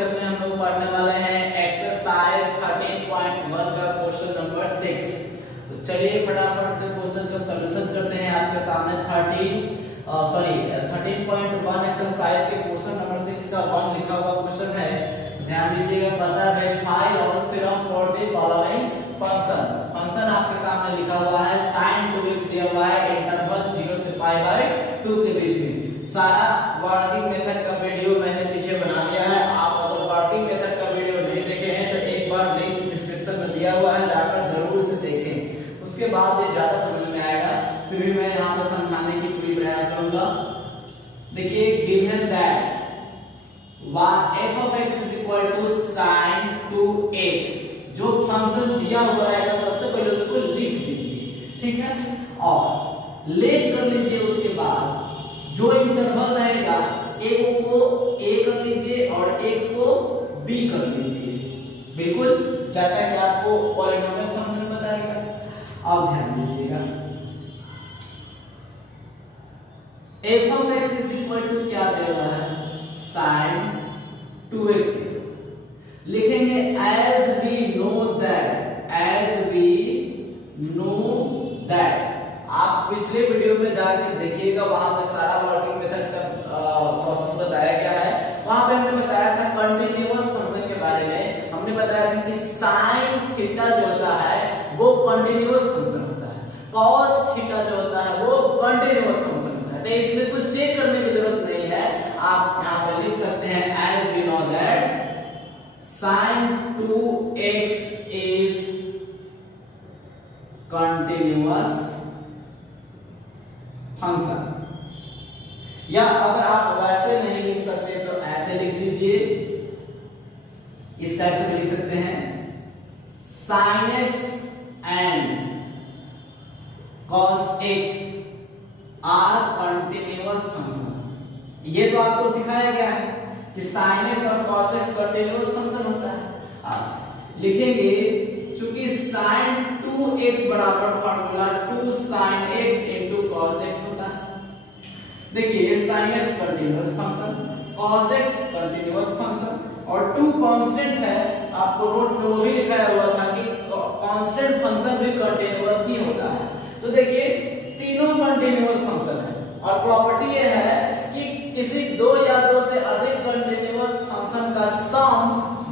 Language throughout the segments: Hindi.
लेक्चर में हम लोग पढ़ने वाले हैं एक्सरसाइज 13.1 का क्वेश्चन नंबर 6। तो चलिए फटाफट से क्वेश्चन का सॉल्यूशन करते हैं। आपके सामने 13.1 एक्सरसाइज के क्वेश्चन नंबर 6 का 1 लिखा हुआ क्वेश्चन है। ध्यान दीजिएगा, पता है verify loss theorem for the following function. Function आपके सामने लिखा हुआ है sin 2x दिया हुआ है इंटरवल 0 से π/2 के बीच में। सारा वर्किंग मेथड का वीडियो मैंने पीछे बना दिया है। आप अगर वर्किंग मेथड का वीडियो नहीं देखे हैं तो एक बार लिंक डिस्क्रिप्शन में दिया हुआ है, जाकर जरूर से देखें। उसके बाद ये ज्यादा समझ में आएगा। फिर भी मैं यहाँ पे समझाने की पूरी प्रयास करूंगा। देखिए, given that f of x is equal to sin 2x, जो फंक्शन दिया हुआ रहेगा सबसे पहले उसको लिख दीजिए, ठीक है। और लेट कर लीजिए, उसके बाद जो इंटरवल रहेगा एक को a कर लीजिए और एक को b कर लीजिए, बिल्कुल जैसा कि आपको पॉलिनोमियल फंक्शन बताएगा। अब ध्यान दीजिएगा, f of x is equal to क्या दे रहा है, sin 2x लिखेंगे as we know that आप पिछले वीडियो में जाके देखिएगा, वहां पे सारा वर्किंग मेथड का प्रोसेस बताया गया है। वहां पे हमने बताया था कंटीन्यूअस फंक्शन के बारे में। हमने बताया था कि sin थीटा जो होता है वो कंटीन्यूअस फंक्शन होता है, cos थीटा जो होता है वो कंटीन्यूअस फंक्शन होता है। तो इसमें कुछ चेक करने की जरूरत नहीं है, आप यहां पे लिख सकते हैं as we know that sin 2x is continuous function. या अगर आप वैसे नहीं लिख सकते तो ऐसे लिख दीजिए, इस टाइप से लिख सकते हैं sin x and cos x are continuous function. ये तो आपको सिखाया गया है कि sin x और cos x कंटिन्यूअस फंक्शन होता है। अच्छा, लिखेंगे चूंकि sin 2x बराबर formula 2 sin x into cos x होता है। देखिए, sin x continuous function, cos x continuous function और 2 कांस्टेंट है। आपको नोट में वो भी लिखाया हुआ था कि कांस्टेंट फंक्शन भी कंटिन्यूअस ही होता है। तो देखिए, तीनों कंटिन्यूअस फंक्शन है और प्रॉपर्टी ये है कि किसी दो या दो से अधिक कंटिन्यूअस फंक्शन का सम,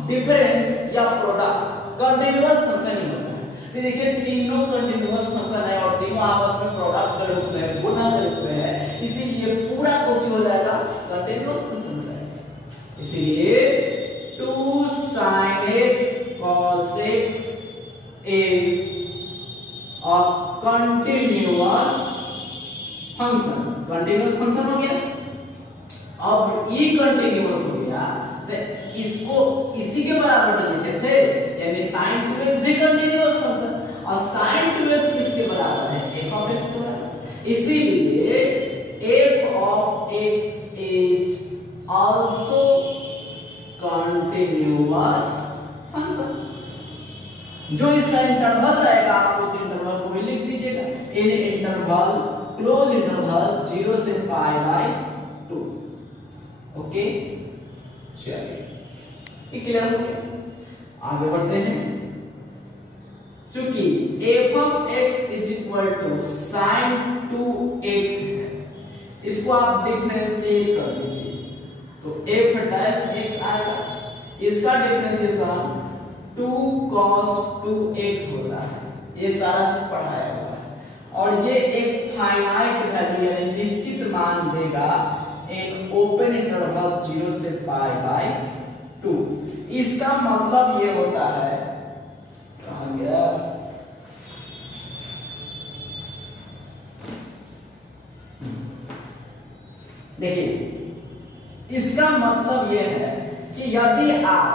डिफरेंस या प्रोडक्ट कंटिन्यूअस फंक्शन ही होता है। तो देखिए, तीनों कंटिन्यूअस फंक्शन है और तीनों आपस में प्रोडक्ट के रूप में, गुणा के रूप में है, इसीलिए पूरा कुछ हो जाएगा कंटिन्यूअस फंक्शन हो जाएगा। इसीलिए 2 sin x cos x is a continuous function. Continuous function हो गया। अब ये कंटिन्यूअस हो गया तो इसको इसी के बराबर लिखे थे, यानी sin 2x भी कंटिन्यूअस फंक्शन और sin 2x किसके बराबर है, f of x के बराबर। इसीलिए f of x is also continuous function. जो इसका इंटरवल रहेगा आप उस इंटरवल को भी लिख दीजिएगा, इन इंटरवल क्लोज इंटरवल 0 से π/2। ओके, चलिए ये क्लियर हो गया। आगे बढ़ते हैं। चूंकि f of x is equal to sin 2x है, इसको आप डिफरेंशिएट कर दीजिए तो f डैश x आएगा। इसका डिफरेंशिएशन 2 cos 2x होता है। ये सारा चीज पढ़ाया हुआ है और ये एक फाइनाइट वैल्यू यानी निश्चित मान देगा इन ओपन इंटरवल 0 से π/2। इसका मतलब ये होता है, कहां गया, देखिए इसका मतलब ये है कि यदि आप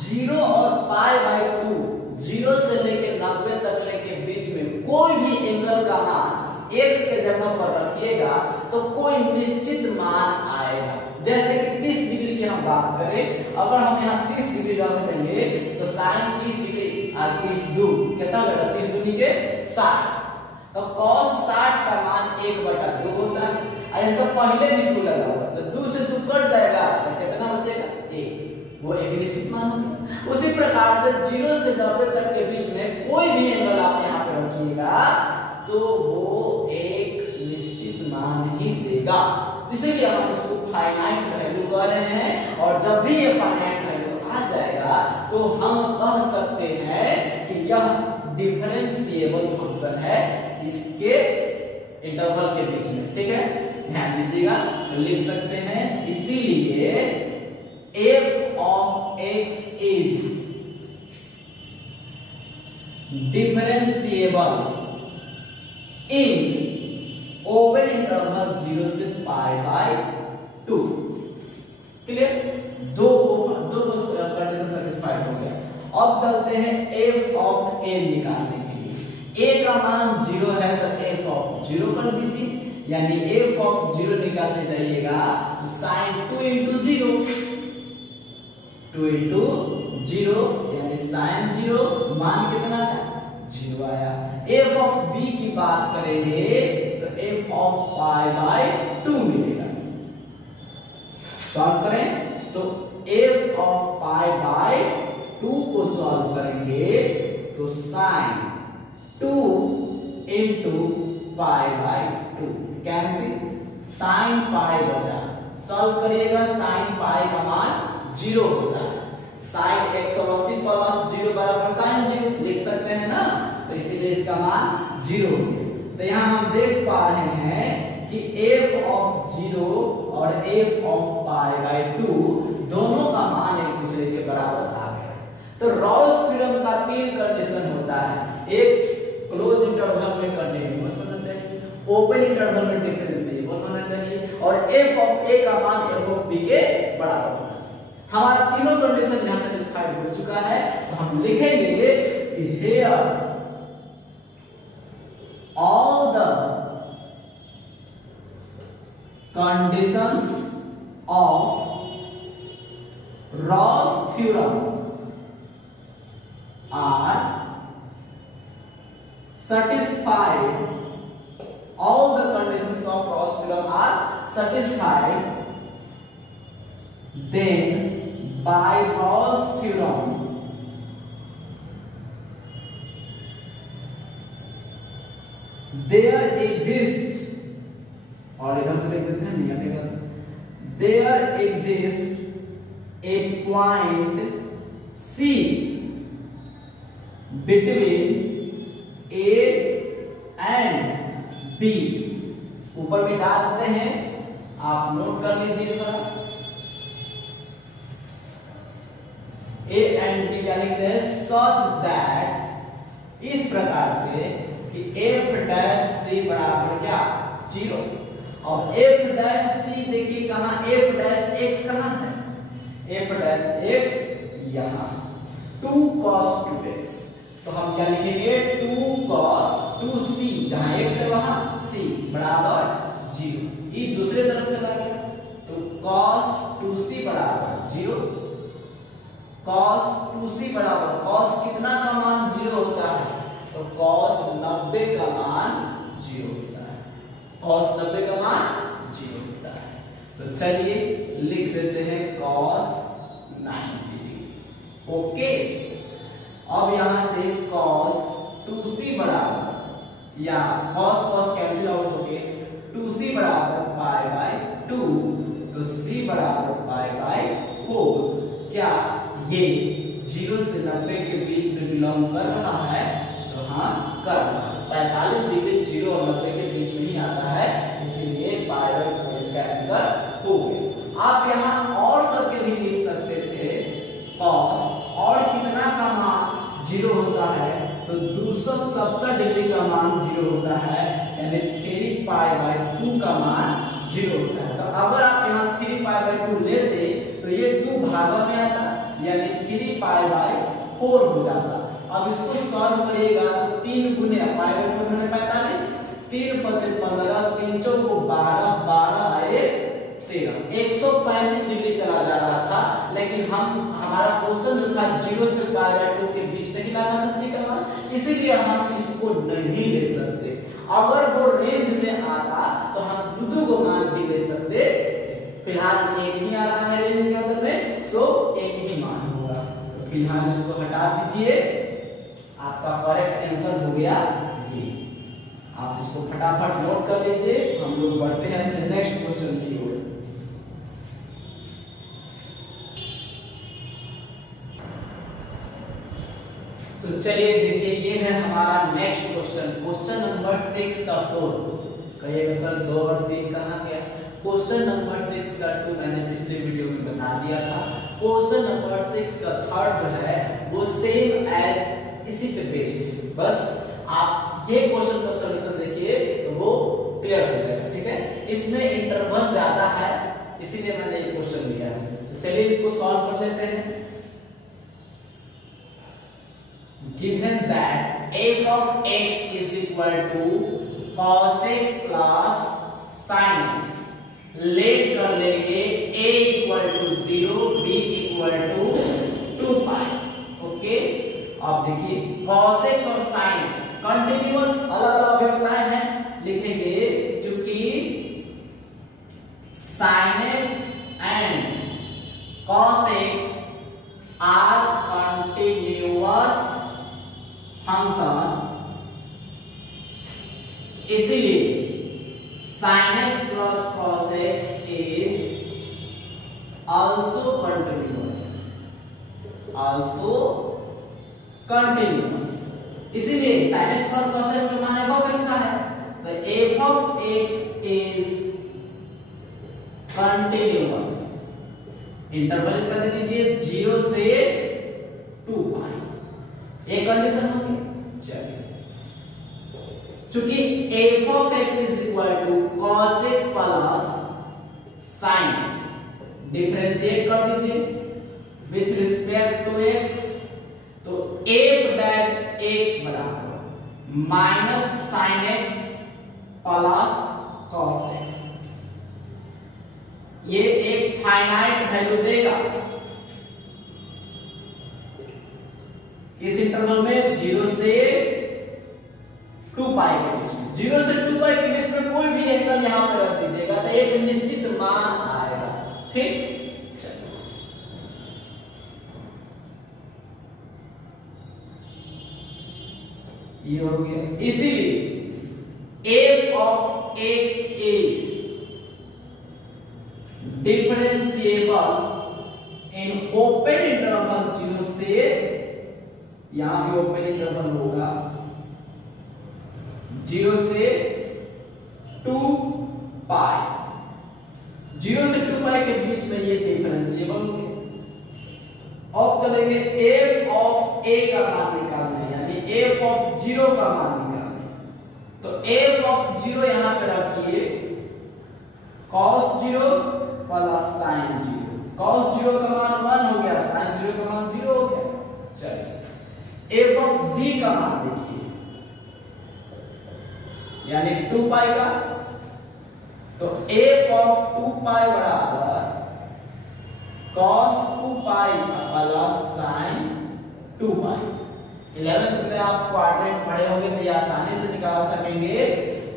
0 और π/2 0 से लेकर 90 तक के बीच में कोई भी एंगल का मान x के जगह पर रखिएगा तो कोई निश्चित मान आएगा। जैसे कि 30 डिग्री की हम बात करें, अगर हम यहाँ 30 डिग्री रख देंगे तो sin 30 डिग्री और 30 दो कितना लगा, 30 दूनी के 60, तो cos 60 का मान 1/2 होता है। और इसका पहले भी 2 लगा हुआ तो 2 से 2 कट जाएगा तो कितना बचेगा, 1, वो भी निश्चित मान होगा। उसी प्रकार से 0 से 90 तक के बीच में कोई भी एंगल आप यहाँ पे रखिएगा तो वो एक निश्चित मान ही देगा, इसीलिए हम इसको फाइनाइट वैल्यू कह रहे हैं। और जब भी ये फाइनाइट वैल्यू आ जाएगा तो हम कह सकते हैं कि यह डिफरेंशिएबल फंक्शन है इसके इंटरवल के बीच में, ठीक है, ध्यान दीजिएगा। तो लिख सकते हैं इसीलिए f of x is differentiable in open interval 0 से पाई बाय 2। क्लियर, दो कंडीशन सेटिस्फाइड हो गया। अब चलते हैं f of a निकालने के लिए। a का मान 0 है तो f of 0 कर दीजिए, यानी f of 0 निकालने जाइएगा तो sin 2 into 0, 2 into 0 यानी sin 0 मान कितना है 0 आया। f of b की बात करेंगे तो f of पाई बाय 2 मिलेगा। सॉल्व करें तो f of पाई बाय 2 को सॉल्व करेंगे तो sin 2 into pi by 2 cancel, sin पाई बचा। सॉल्व करिएगा sin पाई का मान 0 होता है, sin 180 प्लस 0 बराबर sin 0 लिख सकते हैं ना, तो इसीलिए इसका मान 0 हो गया। तो यहाँ हम देख पा रहे हैं कि f of 0 और f of पाई बाय 2 दोनों का मान एक दूसरे के बराबर आ गया। तो रॉल्स थ्योरम का 3 कंडीशन होता है, एक क्लोज इंटरवल में कंटीन्यूअस होना चाहिए, ओपन इंटरवल में डिफरेंशिएबल होना चाहिए और f of a का मान f of b के बराबर होना चाहिए। हमारा तीनों कंडीशन यहां से डिफाइन हो चुका है, तो हम लिखेंगे कि here all the conditions of Ross theorem are satisfied, all the conditions of Ross theorem are satisfied, then by Ross theorem there exists, और इधर से लिख देते हैं नहीं हटेगा, there exists a point C between A and B। ऊपर भी डाल देते हैं, आप नोट कर लीजिए थोड़ा। A and B क्या लिखते हैं, such that, इस प्रकार से कि f डैश c बराबर क्या 0, और f डैश c देखिए कहां, f डैश x कहां है, f डैश x यहां 2 cos 2x, तो हम क्या लिखेंगे 2 cos 2c, जहां x है वहां c बराबर 0, ये दूसरे तरफ चला गया तो cos 2c बराबर 0, cos 2c बराबर, cos कितना का मान 0 होता है तो cos 90 का मान 0 होता है, cos 90 का मान 0 होता है। तो चलिए लिख देते हैं cos 90। ओके, अब यहां से cos 2c बराबर, या cos cos कैंसिल आउट हो गए, 2c बराबर पाई बाय 2, तो c बराबर पाई बाय 4। क्या ये 0 से 90 के बीच में बिलोंग कर रहा है, तो हाँ कर रहा है। 45 डिग्री 0 और 90 के बीच में ही आता है, इसीलिए पाई बाय 4 इसका आंसर हो गया। आप यहाँ और करके भी लिख सकते थे, cos और कितना का मान 0 होता है तो 270 डिग्री का मान 0 होता है, यानी 3 पाई बाय 2 का मान 0 होता है। तो अगर आप यहाँ 3 पाई बाय 2 लेते तो ये 2 भागा में आता, यानी 3 पाई बाय 4 हो जाता। अब इसको सॉल्व करिएगा तो 3 गुने पाई बाय 4 में 45, 3 5 15, 3 4 को 12, 12 आए 13, 135 डिग्री चला जा रहा था, लेकिन हमारा क्वेश्चन जो था 0 से पाई बाय 2 के बीच नहीं लाना था सी का मान, इसीलिए हम इसको नहीं ले सकते। अगर वो रेंज में आता तो हम दो मान भी ले सकते, फिलहाल एक ही आ रहा है रेंज के अंदर में, सो एक ही मान होगा। तो फिलहाल इसको हटा दीजिए, आपका करेक्ट आंसर हो गया ये। आप इसको फटाफट नोट कर लीजिए। हम लोग बढ़ते हैं फिर नेक्स्ट क्वेश्चन की ओर। तो चलिए देखिए, ये है हमारा नेक्स्ट क्वेश्चन, क्वेश्चन नंबर 6 का 4। कहिएगा सर 2 और 3 कहाँ गया? क्वेश्चन नंबर 6 का 2 मैंने पिछले वीडियो में बता दिया था। क्वेश्चन नंबर 6 का 3 जो है वो सेम एज इसी पे बेस्ड है। बस आप ये क्वेश्चन का सॉल्यूशन देखिए तो वो क्लियर हो जाएगा, ठीक है। इसमें इंटरवल ज्यादा है इसीलिए मैंने ये क्वेश्चन लिया है। तो चलिए इसको सॉल्व कर लेते हैं। Given that f of x is equal to cos x plus sin x, let कर लेंगे a equal to 0, b equal to 2 pi। Okay, अब देखिए cos x और sin x कंटिन्यूअस अलग अलग भी बताए हैं, लिखेंगे क्योंकि sin x and cos x are continuous function, इसीलिए sin x plus cos x is also continuous। इसीलिए sin x plus cos x का मान f of x का है, तो f of x is continuous। Interval इसका दे दीजिए 0 से 2 पाई, एक कंडीशन होगी। चलिए, चूंकि f of x is equal to cos x plus sin x, differentiate कर दीजिए विथ रिस्पेक्ट टू x, तो f डैश x बराबर minus sin x plus cos x। ये एक फाइनाइट वैल्यू देगा इस इंटरवल में 0 से 2 पाई के बीच। 0 से 2 पाई के बीच में कोई भी एंगल यहां पे रख दीजिएगा तो एक निश्चित मान आएगा, ठीक। ये हो गया। इसीलिए f of x is differentiable in open interval 0 से, यहां भी ओपन इंटरवल होगा 0 से 2 पाई, 0 से 2 पाई के बीच में ये डिफरेंशिएबल होंगे। अब चलेंगे f of a का मान निकालना, यानी f of 0 का मान निकालना। तो f of 0 यहां पे रखिए cos 0 प्लस sin 0। cos 0 का मान 1 हो गया, sin 0 का मान 0 हो गया। चलिए f of b का मान देखिए, यानी 2 पाई का, तो f of 2 पाई बराबर cos 2 पाई प्लस sin 2 पाई। 11th में आप क्वाड्रेंट पढ़े होंगे तो ये आसानी से निकाल सकेंगे।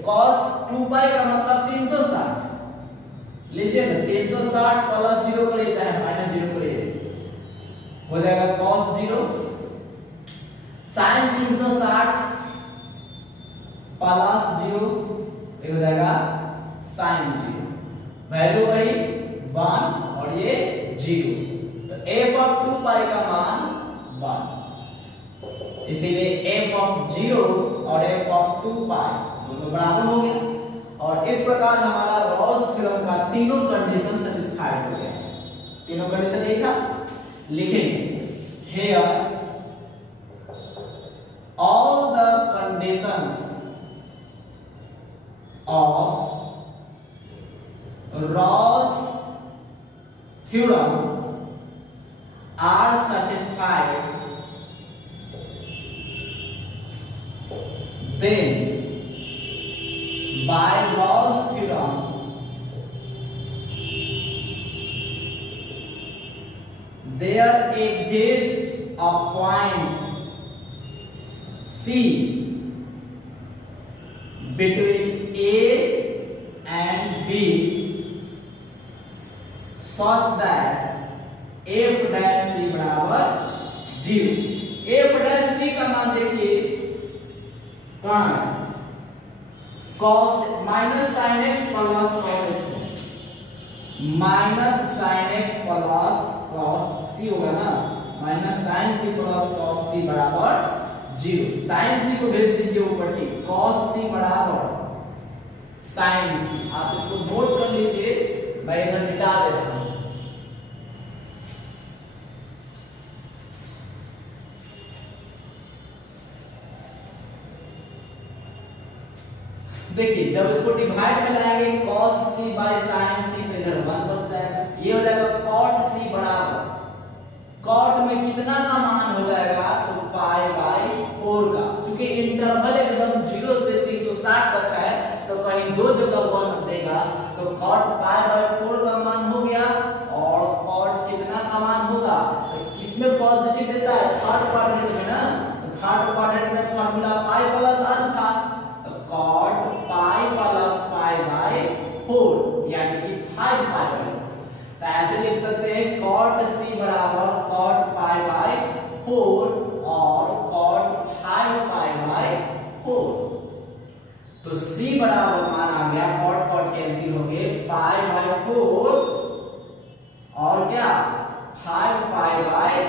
cos 2 पाई का मतलब 360, लीजिए ना 360 प्लस 0 करिए चाहे माइनस 0 करिए, हो जाएगा cos 0, sin 360 प्लस 0 ये हो जाएगा sin 0, वैल्यू वही 1 और ये 0, तो f of 2 पाई का मान 1, इसीलिए f of 0 और f of 2 पाई दोनों बराबर हो गया। और इस प्रकार हमारा रॉल्स थ्योरम का तीनों कंडीशन सेटिस्फाइड हो गए। तीनों कंडीशन एक था, लिखेंगे here all the conditions of Rawls theorem are satisfied, then by Rawls theorem there exists a point C between A and B such that f dash c बराबर 0। f dash c का मान देखिए कहां है, cos minus sin x plus cos x, minus sin x plus cos c होगा ना, minus sin c plus cos c बराबर 0। sin c को भेज दीजिए ऊपर, ठीक, cos c बराबर sin c। आप इसको नोट कर लीजिए, मैं इधर मिटा दे रहा हूं। देखिए जब इसको डिवाइड में लाएंगे cos c by sin c तो इधर 1 बच जाएगा, ये हो जाएगा cot c बराबर, cot में कितना का मान हो जाएगा तो पाई बाय 4 का, क्योंकि इंटरवल एकदम 0 से 360 तक है तो कहीं दो जगह 1 देगा, तो cot पाई बाय 4 का मान हो गया, और cot कितना का मान होगा तो किसमें पॉजिटिव देता है, थर्ड क्वाड्रेंट में ना, तो थर्ड क्वाड्रेंट में फार्मूला पाई प्लस अल्फा, तो cot pi plus pi by 4 यानी कि 5 पाई बाय 4। तो ऐसे लिख सकते हैं cot c बराबर cot पाई बाय 4 और cot 5 पाई बाय 4। तो c बराबर मान आ गया, cot cot कैंसिल हो गए, पाई बाय 4 और क्या 5 पाई बाय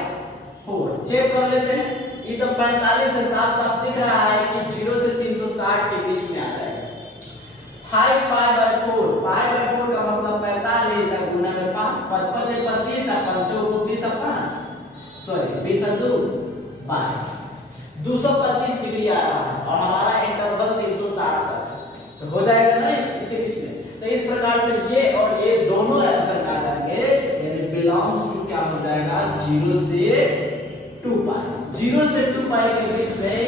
4। चेक कर लेते हैं, ये तो 45 से साफ साफ दिख रहा है कि 0 से 360 के बीच में आ जाएगा। 5 पाई बाय 4, पाई बाय 4 का मतलब 45 है गुना में 5, 5 5 25 है, 5 को 20 है 5, सॉरी 20 है 2 22, 225 डिग्री आ रहा है और हमारा इंटरवल 360 तक है, तो हो जाएगा ना इसके बीच में। तो इस प्रकार से ये और ये दोनों आंसर आ जाएंगे, यानी बिलोंग्स टू क्या हो जाएगा 0 से 2 पाई। 0 से 2 पाई के बीच में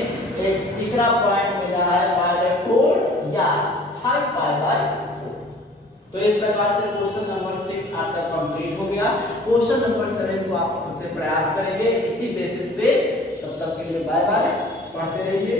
एक तीसरा पॉइंट मिला है पाई बाय 4 या 5 पाई बाय 4। तो इस प्रकार से क्वेश्चन नंबर 6 आपका कंप्लीट हो गया। क्वेश्चन नंबर 7 को आप खुद से प्रयास करेंगे इसी बेसिस पे। तब तक के लिए बाय बाय, पढ़ते रहिए।